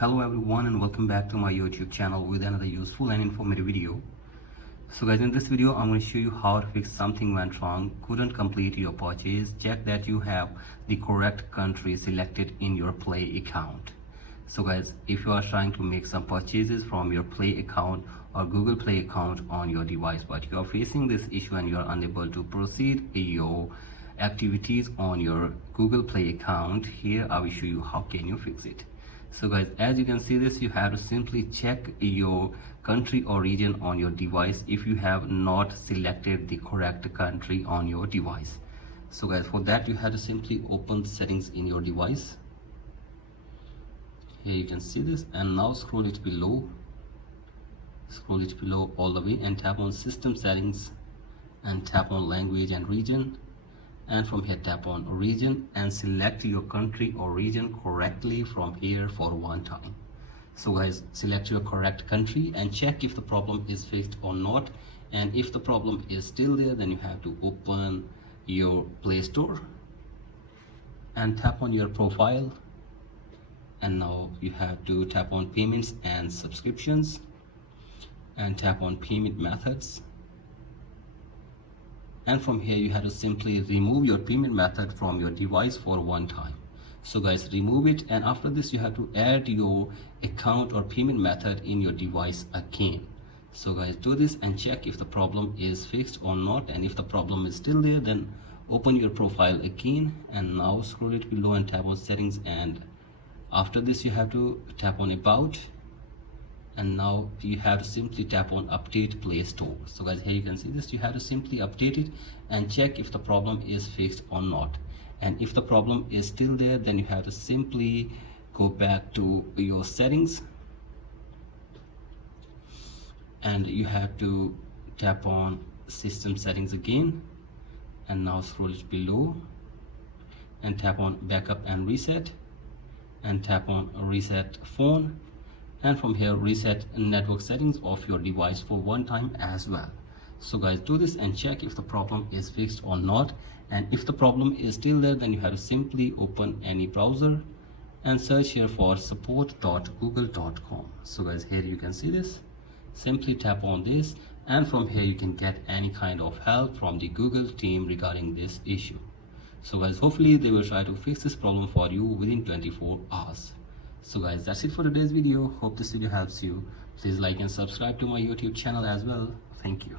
Hello everyone and welcome back to my YouTube channel with another useful and informative video. So guys, in this video I'm going to show you how to fix something went wrong, couldn't complete your purchase. Check that you have the correct country selected in your Play account. So guys, if you are trying to make some purchases from your Play account or Google Play account on your device, but you are facing this issue and you are unable to proceed your activities on your Google Play account, here I will show you how can you fix it. So guys, as you can see this, you have to simply check your country or region on your device if you have not selected the correct country on your device. So guys, for that you have to simply open the settings in your device. Here you can see this, and now scroll it below all the way and tap on system settings and tap on language and region, and from here tap on region and select your country or region correctly from here for one time. So guys, select your correct country and check if the problem is fixed or not, and if the problem is still there, then you have to open your Play Store and tap on your profile, and now you have to tap on payments and subscriptions and tap on payment methods, and from here you have to simply remove your payment method from your device for one time. So guys, remove it, and after this you have to add your account or payment method in your device again. So guys, do this and check if the problem is fixed or not, and if the problem is still there, then open your profile again and now scroll it below and tap on settings, and after this you have to tap on about, and now you have to simply tap on update Play Store. So guys, here you can see this, you have to simply update it and check if the problem is fixed or not, and if the problem is still there, then you have to simply go back to your settings and you have to tap on system settings again, and now scroll it below and tap on backup and reset, and tap on reset phone, and from here reset network settings of your device for one time as well. So guys, do this and check if the problem is fixed or not, and if the problem is still there, then you have to simply open any browser and search here for support.google.com. So guys, here you can see this, simply tap on this, and from here you can get any kind of help from the Google team regarding this issue. So guys, hopefully they will try to fix this problem for you within 24 hours. So guys, that's it for today's video. Hope this video helps you. Please like and subscribe to my YouTube channel as well. Thank you.